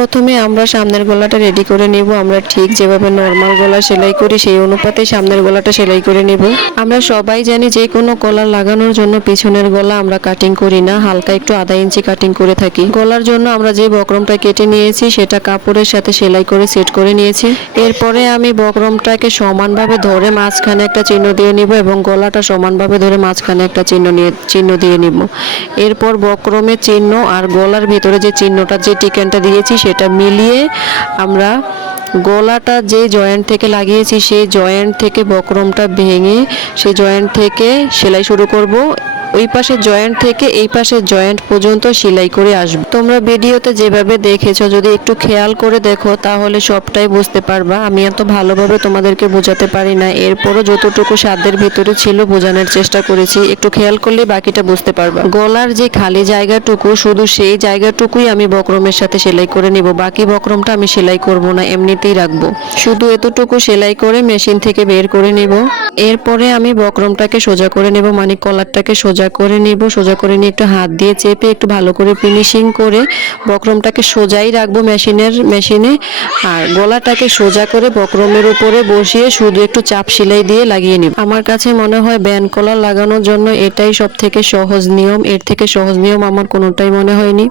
প্রথমে আমরা সামনের গলাটা রেডি করে নিব। আমরা ঠিক যেভাবে নরমাল গলা সেলাই করি সেই অনুপাতে সামনের গলাটা সেলাই করে নিব। আমরা সবাই জানি যে কোনো কলার লাগানোর জন্য পিছনের গলা আমরা কাটিং করি না, হালকা একটু আধা ইঞ্চি কাটিং করে থাকি। গলার জন্য আমরা যে বক্রমটা কেটে নিয়েছি সেটা কাপড়ের সাথে সেলাই করে সেট করে নিয়েছি। এরপরে আমি বক্রমটাকে সমানভাবে ধরে মাঝখানে একটা চিহ্ন দিয়ে নিব এবং গলাটা সমানভাবে ধরে মাঝখানে একটা চিহ্ন দিয়ে নিব। এরপর বক্রমের চিহ্ন আর গলার ভিতরে যে চিহ্নটা যে টিকেনটা দিয়েছি সেটা মিলিয়ে আমরা গলাটা যে জয়েন্ট থেকে লাগিয়েছি সেই জয়েন্ট থেকে বক্রমটা ভেঙে সেই জয়েন্ট থেকে সেলাই শুরু করব। ওই পাশে জয়েন্ট থেকে এই পাশে জয়েন্ট পর্যন্ত সেলাই করে আসবে। তোমরা ভিডিওতে যেভাবে দেখেছো যদি একটু খেয়াল করে দেখো তাহলে সবটাই বুঝতে পারবা। আমি এত ভালোভাবে তোমাদেরকে বোঝাতে পারি না, এরপরও যতটুকু সাধ্যের ভিতরে ছিল বোঝানোর চেষ্টা করেছি। একটু খেয়াল করলে বাকিটা বুঝতে পারবা। গলার যে খালি জায়গাটুকু শুধু সেই জায়গাটুকুই আমি বক্রমের সাথে সেলাই করে নিব, বাকি বক্রমটা আমি সেলাই করব না, এমনিতেই রাখবো। শুধু এতটুকু সেলাই করে মেশিন থেকে বের করে নিব। এরপরে আমি বক্রমটাকে সোজা করে নেব, মানে কলারটাকে সোজা করে নিব। সোজা করে নিয়ে একটু হাত দিয়ে চেপে একটু ভালো করে ফিনিশিং করে বক্রমটাকে সোজাই রাখবো মেশিনে। আর গলাটাকে সোজা করে বক্রমের উপরে বসিয়ে শুধু একটু চাপ সেলাই দিয়ে লাগিয়ে নিব। আমার কাছে মনে হয় ব্যান্ড কলার লাগানোর জন্য এটাই সব থেকে সহজ নিয়ম। এর থেকে সহজ নিয়ম আমার কোনোটাই মনে হয়নি।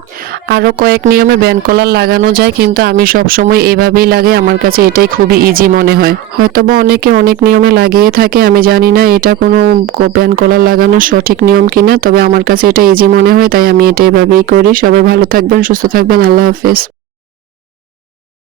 আরো কয়েক নিয়মে ব্যান্ড কলার লাগানো যায়, কিন্তু আমি সব সময় এভাবেই লাগাই। আমার কাছে এটাই খুবই ইজি মনে হয়। হয়তোবা অনেকে অনেক নিয়মে লাগিয়ে থাকে, আমি জানি না এটা কোনো ব্যান্ড কলার লাগানোর সঠিক নিয়ম কিনা, তবে আমার কাছে এটা ইজি মনে হয় তাই আমি এটা এভাবেই করি। সবাই ভালো থাকবেন, সুস্থ থাকবেন। আল্লাহ হাফেজ।